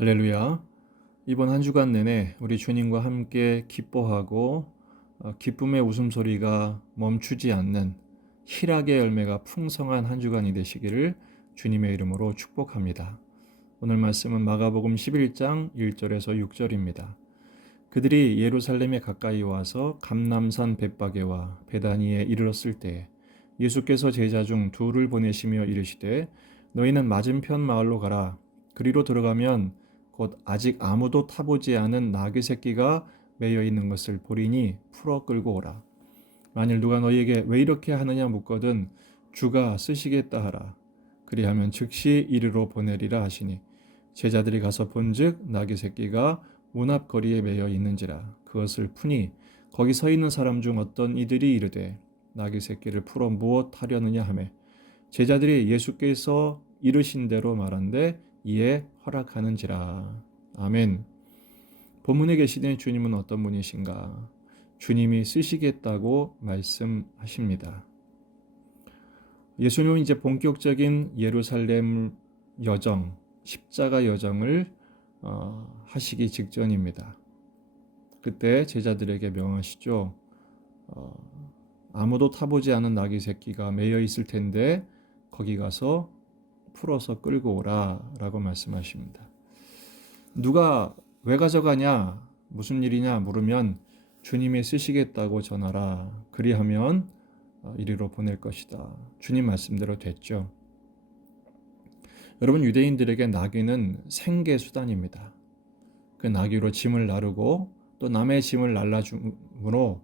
할렐루야. 이번 한 주간 내내 우리 주님과 함께 기뻐하고 기쁨의 웃음소리가 멈추지 않는 희락의 열매가 풍성한 한 주간이 되시기를 주님의 이름으로 축복합니다. 오늘 말씀은 마가복음 11장 1절에서 6절입니다. 그들이 예루살렘에 가까이 와서 감람산 벳바게와 베다니에 이르렀을 때 예수께서 제자 중 둘을 보내시며 이르시되 너희는 맞은편 마을로 가라. 그리로 들어가면 곧 아직 아무도 타보지 않은 나귀 새끼가 매여 있는 것을 보리니 풀어 끌고 오라. 만일 누가 너희에게 왜 이렇게 하느냐 묻거든 주가 쓰시겠다 하라. 그리하면 즉시 이리로 보내리라 하시니 제자들이 가서 본즉 나귀 새끼가 문 앞 거리에 매여 있는지라. 그것을 푸니 거기 서 있는 사람 중 어떤 이들이 이르되 나귀 새끼를 풀어 무엇 하려느냐 하매 제자들이 예수께서 이르신 대로 말한데 이에 허락하는지라. 아멘. 본문에 계시는 주님은 어떤 분이신가? 주님이 쓰시겠다고 말씀하십니다. 예수님은 이제 본격적인 예루살렘 여정, 십자가 여정을 하시기 직전입니다. 그때 제자들에게 명하시죠. 아무도 타보지 않은 나귀 새끼가 매여 있을 텐데 거기 가서 풀어서 끌고 오라 라고 말씀하십니다. 누가 왜 가져가냐 무슨 일이냐 물으면 주님이 쓰시겠다고 전하라. 그리하면 이리로 보낼 것이다. 주님 말씀대로 됐죠. 여러분, 유대인들에게 나귀는 생계수단입니다. 그 나귀로 짐을 나르고 또 남의 짐을 날라줌으로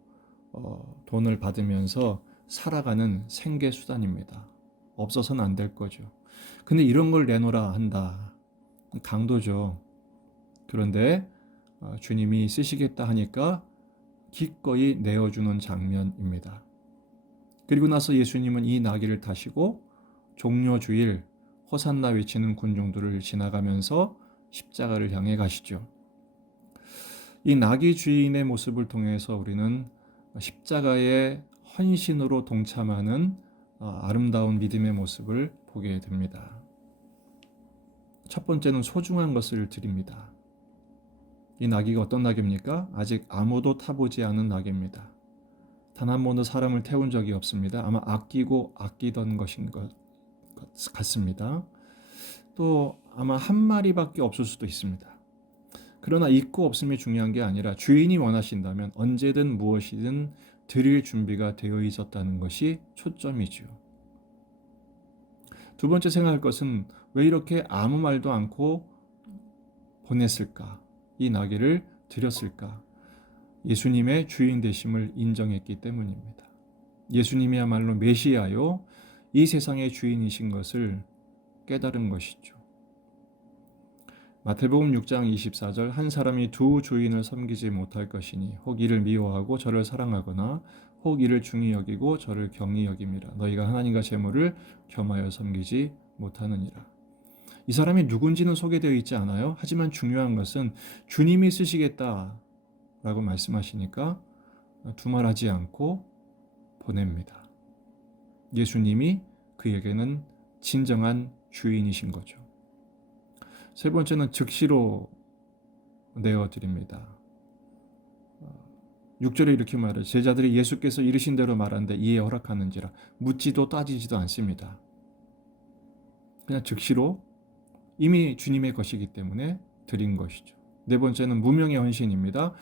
돈을 받으면서 살아가는 생계수단입니다. 없어서는 안 될 거죠. 근데 이런 걸 내놓으라 한다. 강도죠. 그런데 주님이 쓰시겠다 하니까 기꺼이 내어주는 장면입니다. 그리고 나서 예수님은 이 나귀를 타시고 종려주일 호산나 외치는 군중들을 지나가면서 십자가를 향해 가시죠. 이 나귀 주인의 모습을 통해서 우리는 십자가의 헌신으로 동참하는 아름다운 믿음의 모습을 보게 됩니다. 첫 번째는 소중한 것을 드립니다. 이 나귀가 어떤 나귀입니까? 아직 아무도 타보지 않은 나귀입니다. 단 한 번도 사람을 태운 적이 없습니다. 아마 아끼고 아끼던 것인 것 같습니다. 또 아마 한 마리밖에 없을 수도 있습니다. 그러나 있고 없음이 중요한 게 아니라 주인이 원하신다면 언제든 무엇이든 드릴 준비가 되어 있었다는 것이 초점이죠. 두 번째 생각할 것은 왜 이렇게 아무 말도 않고 보냈을까? 이 나귀를 드렸을까? 예수님의 주인 되심을 인정했기 때문입니다. 예수님이야말로 메시아요, 이 세상의 주인이신 것을 깨달은 것이죠. 마태복음 6장 24절 한 사람이 두 주인을 섬기지 못할 것이니 혹 이를 미워하고 저를 사랑하거나 혹 이를 중히 여기고 저를 경히 여김이라. 너희가 하나님과 재물을 겸하여 섬기지 못하느니라. 이 사람이 누군지는 소개되어 있지 않아요. 하지만 중요한 것은 주님이 쓰시겠다라고 말씀하시니까 두말하지 않고 보냅니다. 예수님이 그에게는 진정한 주인이신 거죠. 세 번째는 즉시로 내어드립니다. 6절에 이렇게 말해요. 제자들이 예수께서 이르신 대로 말하는데 이에 허락하는지라. 묻지도 따지지도 않습니다. 그냥 즉시로 이미 주님의 것이기 때문에 드린 것이죠. 네 번째는 무명의 헌신입니다.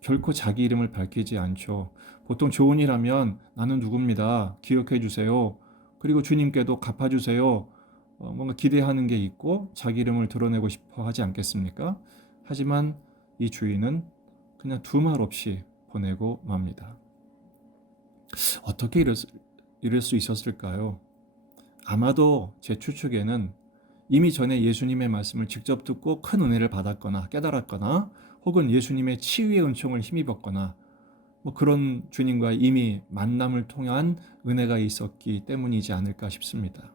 결코 자기 이름을 밝히지 않죠. 보통 좋은 일 하면 나는 누굽니다. 기억해 주세요. 그리고 주님께도 갚아주세요. 뭔가 기대하는 게 있고 자기 이름을 드러내고 싶어 하지 않겠습니까? 하지만 이 주인은 그냥 두말 없이 보내고 맙니다. 어떻게 이럴 수 있었을까요? 아마도 제 추측에는 이미 전에 예수님의 말씀을 직접 듣고 큰 은혜를 받았거나 깨달았거나 혹은 예수님의 치유의 은총을 힘입었거나 그런 주님과 이미 만남을 통한 은혜가 있었기 때문이지 않을까 싶습니다.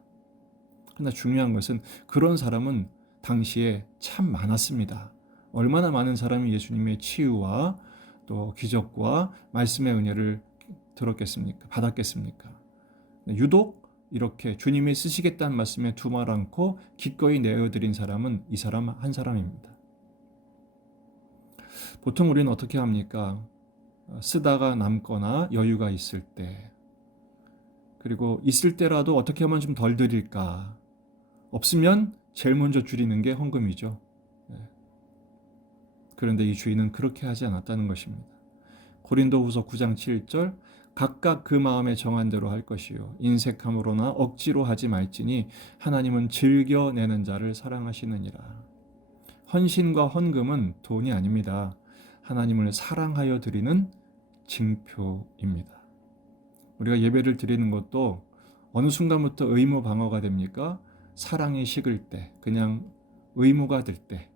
그러나 중요한 것은 그런 사람은 당시에 참 많았습니다. 얼마나 많은 사람이 예수님의 치유와 또 기적과 말씀의 은혜를 들었겠습니까? 받았겠습니까? 유독 이렇게 주님이 쓰시겠다는 말씀에 두말 않고 기꺼이 내어드린 사람은 이 사람 한 사람입니다. 보통 우리는 어떻게 합니까? 쓰다가 남거나 여유가 있을 때, 그리고 있을 때라도 어떻게 하면 좀 덜 드릴까? 없으면 제일 먼저 줄이는 게 헌금이죠. 예. 그런데 이 주인은 그렇게 하지 않았다는 것입니다. 고린도후서 9장 7절, 각각 그 마음에 정한 대로 할 것이요 인색함으로나 억지로 하지 말지니 하나님은 즐겨 내는 자를 사랑하시느니라. 헌신과 헌금은 돈이 아닙니다. 하나님을 사랑하여 드리는 징표입니다. 우리가 예배를 드리는 것도 어느 순간부터 의무 방어가 됩니까? 사랑이 식을 때, 그냥 의무가 될 때,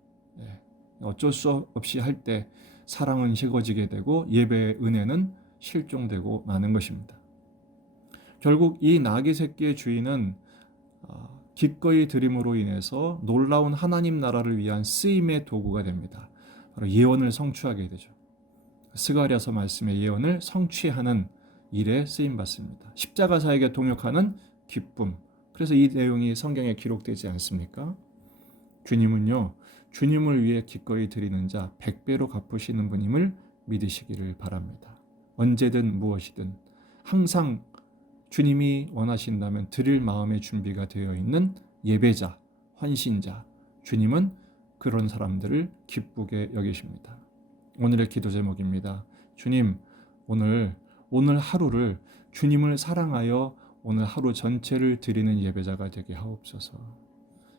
어쩔 수 없이 할 때 사랑은 식어지게 되고 예배의 은혜는 실종되고 마는 것입니다. 결국 이 나귀 새끼의 주인은 기꺼이 드림으로 인해서 놀라운 하나님 나라를 위한 쓰임의 도구가 됩니다. 바로 예언을 성취하게 되죠. 스가랴서 말씀의 예언을 성취하는 일에 쓰임 받습니다. 십자가 사역에 동역하는 기쁨. 그래서 이 내용이 성경에 기록되지 않습니까? 주님은요, 주님을 위해 기꺼이 드리는 자 100배로 갚으시는 분임을 믿으시기를 바랍니다. 언제든 무엇이든 항상 주님이 원하신다면 드릴 마음의 준비가 되어 있는 예배자, 헌신자, 주님은 그런 사람들을 기쁘게 여기십니다. 오늘의 기도 제목입니다. 주님, 오늘 하루를 주님을 사랑하여 오늘 하루 전체를 드리는 예배자가 되게 하옵소서.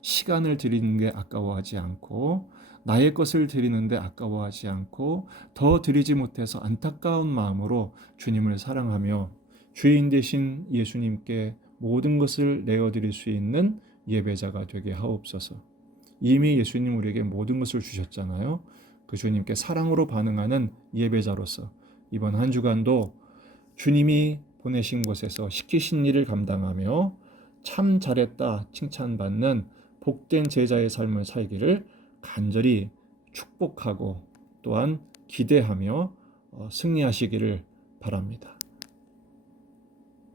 시간을 드리는 게 아까워하지 않고 나의 것을 드리는데 아까워하지 않고 더 드리지 못해서 안타까운 마음으로 주님을 사랑하며 주인 되신 예수님께 모든 것을 내어드릴 수 있는 예배자가 되게 하옵소서. 이미 예수님 우리에게 모든 것을 주셨잖아요. 그 주님께 사랑으로 반응하는 예배자로서 이번 한 주간도 주님이 보내신 곳에서 시키신 일을 감당하며 참 잘했다 칭찬받는 복된 제자의 삶을 살기를 간절히 축복하고 또한 기대하며 승리하시기를 바랍니다.